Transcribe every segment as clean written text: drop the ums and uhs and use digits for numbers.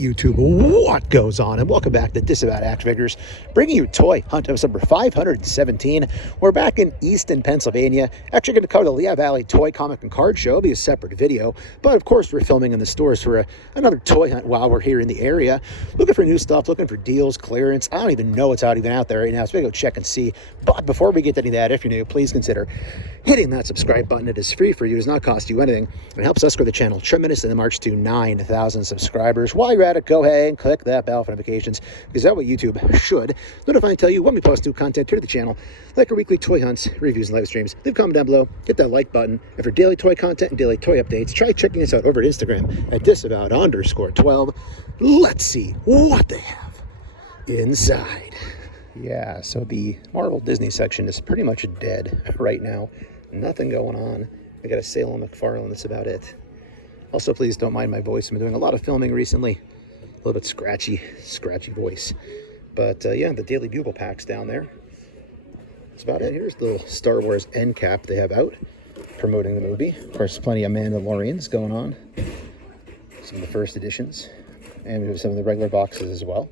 YouTube, what goes on? And welcome back to Disavowed Action Figures, bringing you Toy Hunt episode number 517. We're back in Easton, Pennsylvania. Actually going to cover the Lehigh Valley Toy Comic and Card Show. It'll be a separate video, but of course we're filming in the stores for another Toy Hunt while we're here in the area. Looking for new stuff, looking for deals, clearance. I don't even know what's even out there right now, so we go check and see. But before we get to any of that, if you're new, please consider hitting that subscribe button. It is free for you, it does not cost you anything. It helps us grow the channel tremendously in the march to 9,000 subscribers. While you're at it, go ahead and click that bell for notifications, because that way YouTube should notify and tell you when we post new content here to the channel, like our weekly toy hunts, reviews, and live streams. Leave a comment down below, hit that like button. And for daily toy content and daily toy updates, try checking us out over at Instagram at disavowed_12. Let's see what they have inside. Yeah, so the Marvel Disney section is pretty much dead right now. Nothing going on. I got a sale on Mcfarlane, that's about it. Also, please don't mind my voice. I'm doing a lot of filming recently. A little bit scratchy voice. But yeah, the Daily Bugle packs down there. That's about it. Here's the little Star Wars end cap they have out, promoting the movie. Of course, plenty of Mandalorians going on. Some of the first editions. And we have some of the regular boxes as well.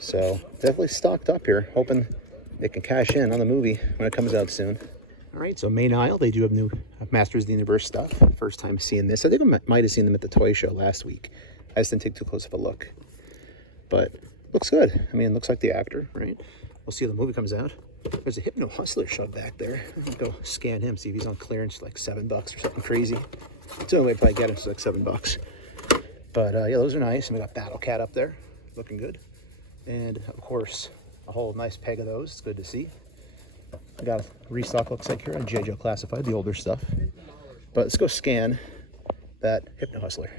So, definitely stocked up here. Hoping they can cash in on the movie when it comes out soon. All right, so main aisle, they do have new Masters of the Universe stuff. First time seeing this. I think I might have seen them at the toy show last week. I just didn't take too close of a look. But looks good. I mean, it looks like the actor, right? We'll see how the movie comes out. There's a Hypno Hustler shoved back there. I'll go scan him, see if he's on clearance, like $7 or something crazy. It's the only way to probably get him, so like $7. But yeah, those are nice. And we got Battle Cat up there, looking good. And of course, a whole nice peg of those. It's good to see. I got a restock, looks like, here on J.J. Classified, the older stuff. But let's go scan that Hypno Hustler.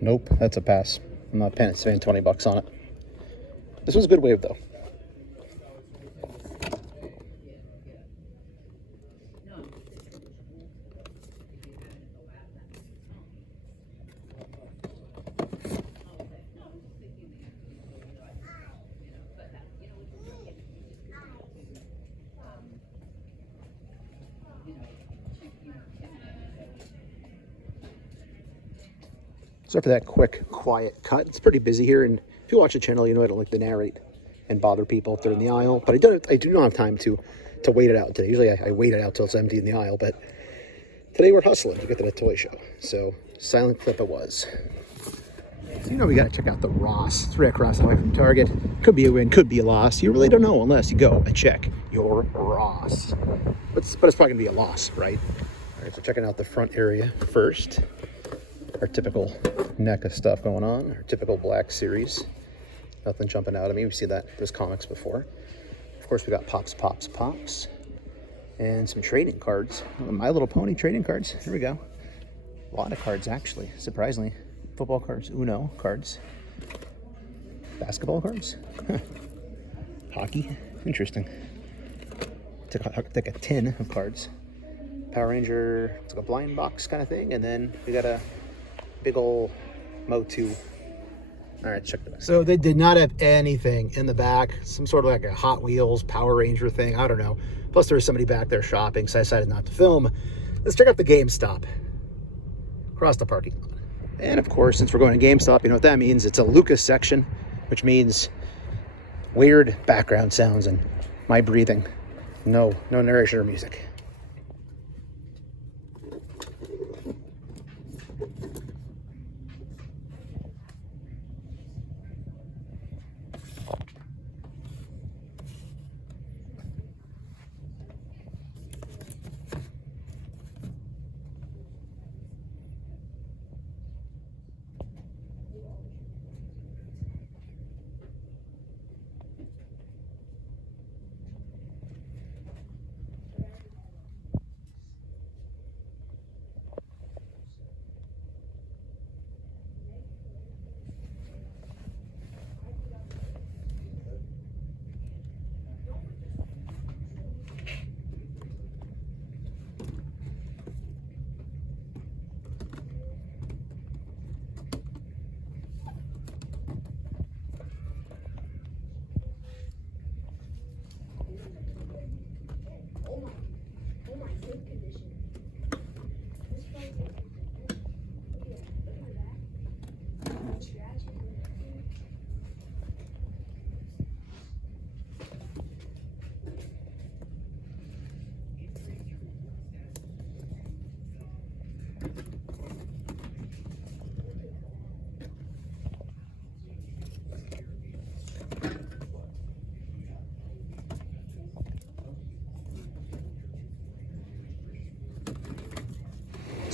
Nope, that's a pass. I'm not spending $20 on it. This was a good wave, though. Sorry for that quick, quiet cut. It's pretty busy here, and if you watch the channel, you know I don't like to narrate and bother people if they're in the aisle. But I do not have time to wait it out today. Usually I wait it out till it's empty in the aisle, but today we're hustling to get to the toy show. So silent clip it was. So you know we got to check out the Ross. It's right across the way from Target. Could be a win, could be a loss. You really don't know unless you go and check your Ross. But it's probably going to be a loss, right? All right, so checking out the front area first. Our typical NECA stuff going on, our typical Black Series. Nothing jumping out at me. We've seen those comics before. Of course, we got Pops, and some trading cards. My Little Pony trading cards. Here we go. A lot of cards, actually, surprisingly. Football cards, Uno cards. Basketball cards. Huh. Hockey, interesting. Take a tin of cards. Power Ranger, it's like a blind box kind of thing, and then we got a big old Motu. All right, check the back. So they did not have anything in the back. Some sort of like a Hot Wheels Power Ranger thing. I don't know. Plus there was somebody back there shopping, so I decided not to film. Let's check out the GameStop. Across the parking lot. And of course, since we're going to GameStop, you know what that means. It's a Lucas section, which means weird background sounds and my breathing. No narration or music.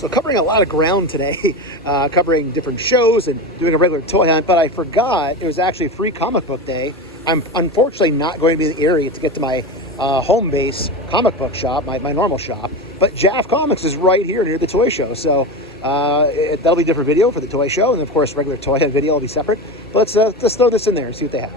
So covering a lot of ground today, covering different shows and doing a regular toy hunt, but I forgot it was actually free comic book day. I'm unfortunately not going to be in the area to get to my home base comic book shop, my normal shop, but Jaff Comics is right here near the toy show. So that'll be a different video for the toy show, and of course regular toy hunt video will be separate. But let's throw this in there and see what they have.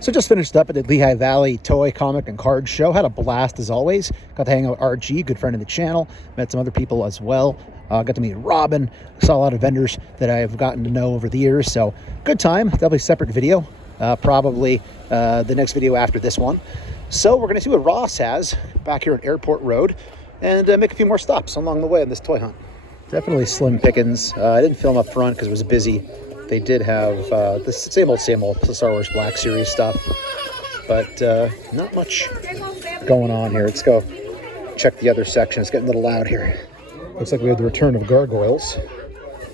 So just finished up at the Lehigh Valley Toy, Comic, and Card Show. Had a blast as always. Got to hang out with RG, good friend of the channel. Met some other people as well. Got to meet Robin. Saw a lot of vendors that I've gotten to know over the years. So good time. Definitely separate video. Probably the next video after this one. So we're going to see what Ross has back here on Airport Road and make a few more stops along the way on this toy hunt. Definitely slim pickings. I didn't film up front because it was busy. They did have the same old Star Wars Black Series stuff, but not much going on here. Let's go check the other section. It's getting a little loud here. Looks like we have the return of gargoyles.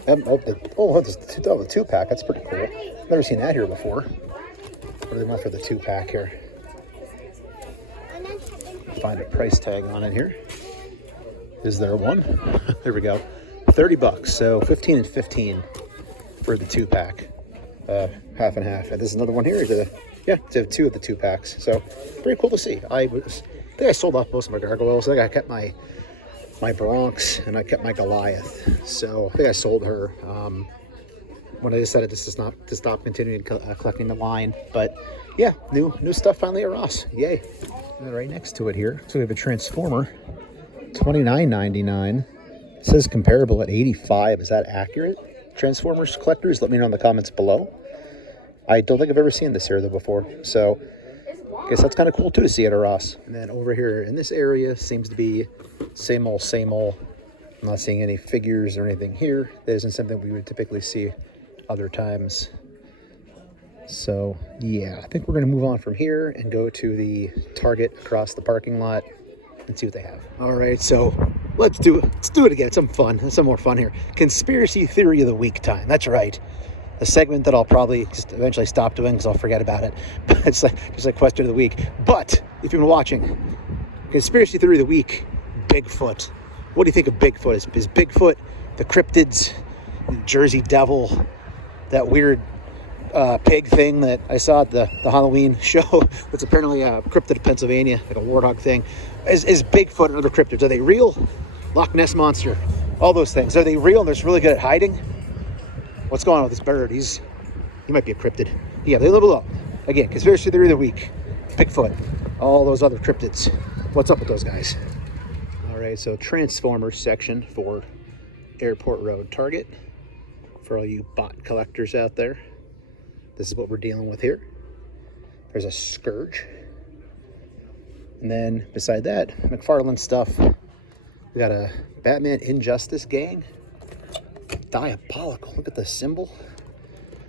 The two-pack. That's pretty cool. Never seen that here before. What do they want for the two-pack here? Find a price tag on it here. Is there one? There we go. $30. So 15 and 15. For the two-pack, half and half. And this is another one here. To have two of the two-packs. So pretty cool to see. I think I sold off most of my gargoyles. I think I kept my Bronx and I kept my Goliath. So I think I sold her when I decided to stop continuing collecting the line. But yeah, new stuff finally at Ross. Yay! And right next to it here, so we have a Transformer, $29.99. It says comparable at $85. Is that accurate? Transformers collectors, let me know in the comments below. I don't think I've ever seen this here though before, so I guess that's kind of cool too to see at a Ross. And then over here in this area seems to be same old. I'm not seeing any figures or anything here. That isn't something we would typically see other times. So yeah, I think we're going to move on from here and go to the Target across the parking lot and see what they have. All right, so let's do it again. Some fun, some more fun here. Conspiracy theory of the week time. That's right. A segment that I'll probably just eventually stop doing because I'll forget about it. But it's like just like question of the week. But if you've been watching, conspiracy theory of the week, Bigfoot. What do you think of Bigfoot? Is Bigfoot the cryptids, the Jersey Devil, that weird pig thing that I saw at the Halloween show that's apparently a cryptid of Pennsylvania, like a warthog thing? Is Bigfoot and other cryptids, are they real? Loch Ness Monster, all those things, are they real and they're just really good at hiding? What's going on with this bird? He might be a cryptid. Yeah, they live below. Again, conspiracy theory of the week, Bigfoot, all those other cryptids. What's up with those guys? All right, so Transformers section for Airport Road Target. For all you bot collectors out there, this is what we're dealing with here. There's a Scourge. And then beside that, Mcfarlane stuff. We got a Batman Injustice gang. Diabolical. Look at the symbol.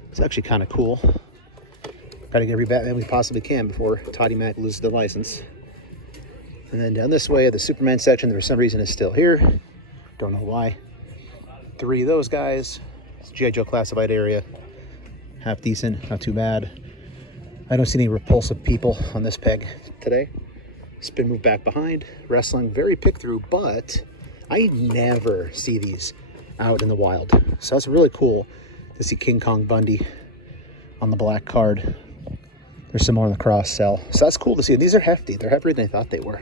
It's actually kind of cool. Got to get every Batman we possibly can before Toddy Mac loses the license. And then down this way, the Superman section, for some reason, is still here. Don't know why. 3 of those guys. It's G.I. Joe classified area. Half decent, not too bad. I don't see any repulsive people on this peg today. Spin move back behind. Wrestling, very pick through, but I never see these out in the wild. So that's really cool to see King Kong Bundy on the black card. There's some more on the cross sell. So that's cool to see. These are hefty. They're heavier than I thought they were.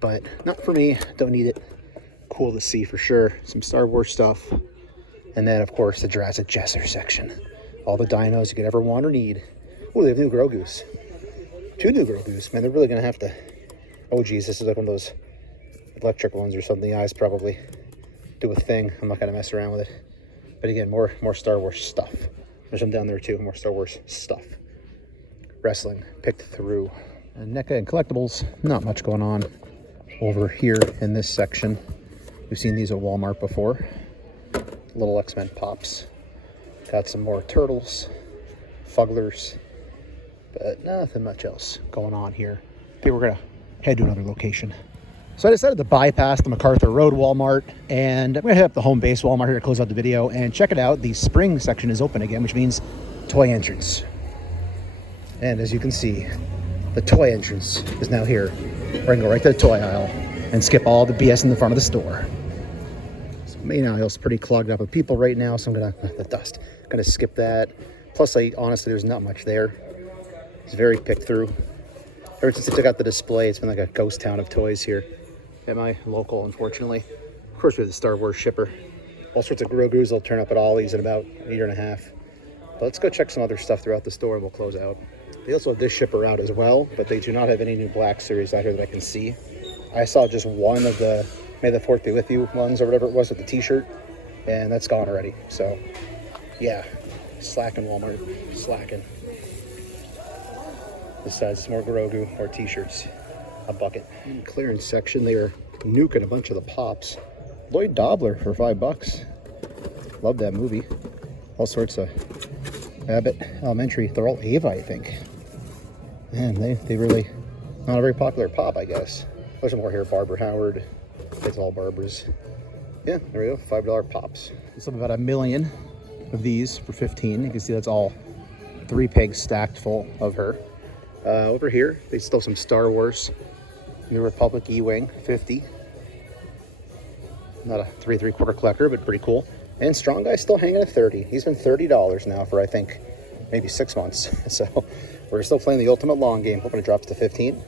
But not for me. Don't need it. Cool to see for sure. Some Star Wars stuff. And then, of course, the Jurassic Jesser section. All the dinos you could ever want or need. Oh, they have new Grogu's. 2 new Grogu's. Man, they're really going to have to... Oh, geez. This is like one of those electric ones or something. The eyes probably do a thing. I'm not going to mess around with it. But again, more Star Wars stuff. There's some down there, too. More Star Wars stuff. Wrestling picked through. And NECA and collectibles, not much going on over here in this section. We've seen these at Walmart before. Little X-Men pops. Got some more turtles, fugglers, but nothing much else going on here. I think we're gonna head to another location. So I decided to bypass the MacArthur Road Walmart, and I'm gonna head up the home base Walmart here to close out the video and check it out. The spring section is open again, which means toy entrance. And as you can see, the toy entrance is now here. We're gonna go right to the toy aisle and skip all the BS in the front of the store. So main aisle is pretty clogged up with people right now, so I'm gonna skip that. Plus, honestly, there's not much there. It's very picked through. Ever since I took out the display, it's been like a ghost town of toys here at my local, unfortunately. Of course, we have the Star Wars shipper. All sorts of Grogu's will turn up at Ollie's in about a year and a half. But let's go check some other stuff throughout the store and we'll close out. They also have this shipper out as well, but they do not have any new Black Series out here that I can see. I saw just one of the May the 4th be with you ones or whatever it was with the t-shirt, and that's gone already. So, yeah, slacking Walmart, slacking. Besides some more Grogu or t-shirts, a bucket. In the clearance section, they are nuking a bunch of the pops. Lloyd Dobler for $5. Love that movie. All sorts of Abbott Elementary. They're all Ava, I think. Man, they really, not a very popular pop, I guess. There's some more here. Barbara Howard. It's all Barbaras. Yeah, there we go. $5 pops. There's about 1 million of these for 15. You can see that's all 3 pegs stacked full of her. Over here, they still have some Star Wars. New Republic E-Wing, 50. Not a 3 3/4 collector, but pretty cool. And Strong Guy's still hanging at 30. He's been $30 now for, I think, maybe 6 months. So we're still playing the ultimate long game. Hoping it drops to 15.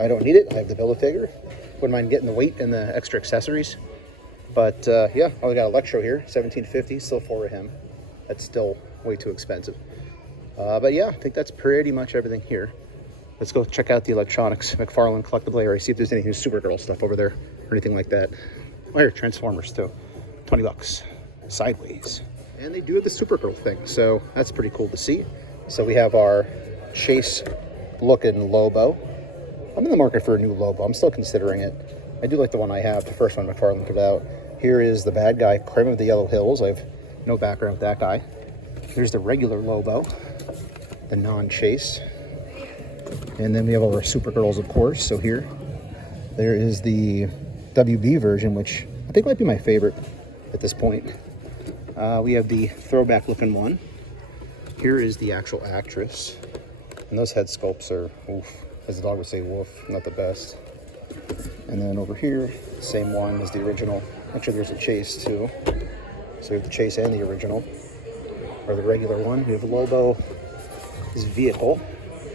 I don't need it. I have the Build-A-Figure. Wouldn't mind getting the weight and the extra accessories. But yeah, we got Electro here, $17.50. Still 4 of him. That's still way too expensive. But yeah, I think that's pretty much everything here. Let's go check out the electronics Mcfarlane collectible area. See if there's any new Supergirl stuff over there or anything like that. Oh, here, Transformers too. $20. Sideways. And they do have the Supergirl thing, so that's pretty cool to see. So we have our Chase looking Lobo. I'm in the market for a new Lobo. I'm still considering it. I do like the one I have, the first one McFarlane put out. Here is the bad guy, Crime of the Yellow Hills. I have no background with that guy. Here's the regular Lobo, the non-Chase. And then we have all our Supergirls, of course. So here, there is the WB version, which I think might be my favorite at this point. We have the throwback looking one. Here is the actual actress. And those head sculpts are, oof, as the dog would say, woof, not the best. And then over here, same one as the original. Actually, there's a Chase too. So we have the Chase and the original, or the regular one. We have Lobo, his vehicle,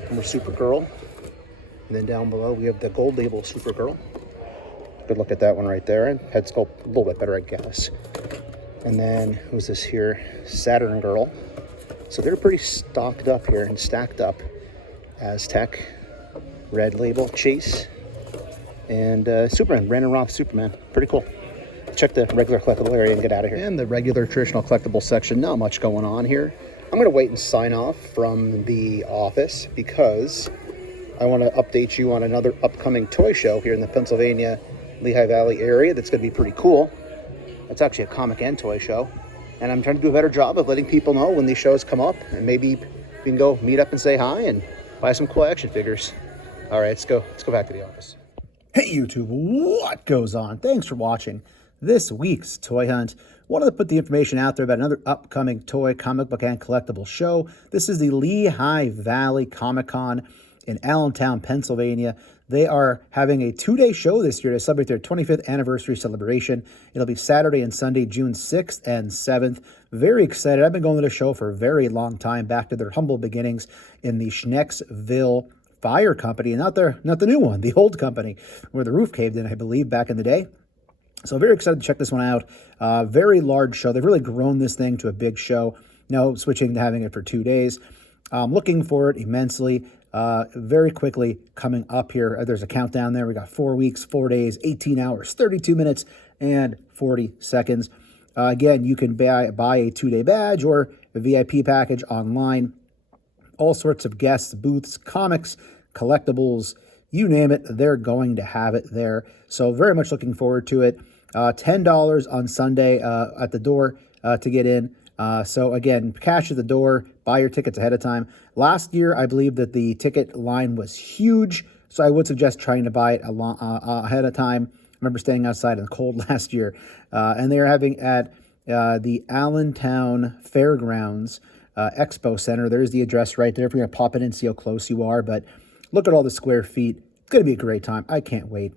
and we're Supergirl. And then down below, we have the gold label Supergirl. Good look at that one right there. Head sculpt a little bit better, I guess. And then, who's this here? Saturn Girl. So they're pretty stocked up here and stacked up. Aztec, red label, Chase, and Superman, Brandon Roth Superman. Pretty cool. Check the regular collectible area and get out of here. And the regular traditional collectible section, not much going on here. I'm going to wait and sign off from the office because I want to update you on another upcoming toy show here in the Pennsylvania Lehigh Valley area that's going to be pretty cool. It's actually a comic and toy show. And I'm trying to do a better job of letting people know when these shows come up, and maybe we can go meet up and say hi and buy some cool action figures. All right, let's go back to the office. Hey YouTube, what goes on? Thanks for watching this week's Toy Hunt. Wanted to put the information out there about another upcoming toy, comic book, and collectible show. This is the Lehigh Valley Comic-Con in Allentown, Pennsylvania. They are having a 2-day show this year to celebrate their 25th anniversary celebration. It'll be Saturday and Sunday, June 6th and 7th. Very excited. I've been going to the show for a very long time, back to their humble beginnings in the Schnecksville Fire Company, not the new one, the old company, where the roof caved in, I believe, back in the day. So very excited to check this one out. Very large show. They've really grown this thing to a big show. Now switching to having it for 2 days. Looking forward immensely. Very quickly coming up here. There's a countdown there. We got 4 weeks, 4 days, 18 hours, 32 minutes, and 40 seconds. Again, you can buy a 2-day badge or a VIP package online. All sorts of guests, booths, comics, collectibles, you name it, they're going to have it there. So very much looking forward to it. $10 on Sunday at the door to get in. So again, cash at the door, buy your tickets ahead of time. Last year, I believe that the ticket line was huge, so I would suggest trying to buy it ahead of time. I remember staying outside in the cold last year. And they are having at the Allentown Fairgrounds Expo Center. There's the address right there if you're going to pop in and see how close you are. But look at all the square feet. It's going to be a great time. I can't wait.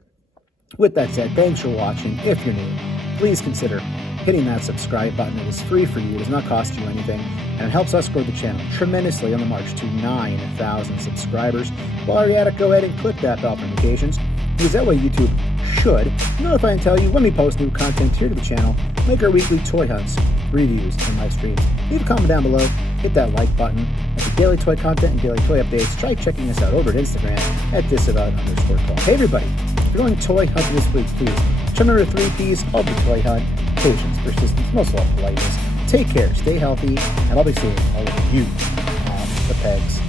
With that said, thanks for watching. If you're new, please consider hitting that subscribe button. It is free for you. It does not cost you anything. And it helps us grow the channel tremendously on the march to 9,000 subscribers. While you're at it, go ahead and click that bell for notifications, because that way YouTube should notify and tell you when we post new content here to the channel, make our weekly toy hunts, reviews, and live streams. Leave a comment down below, hit that like button. And for daily toy content and daily toy updates, try checking us out over at Instagram at Disavowed_toy. Hey everybody, if you're going toy hunting this week, please remember the 3 P's of the toy hunt: patience, persistence, most of all politeness. Take care, stay healthy, and I'll be seeing all of you on the pegs.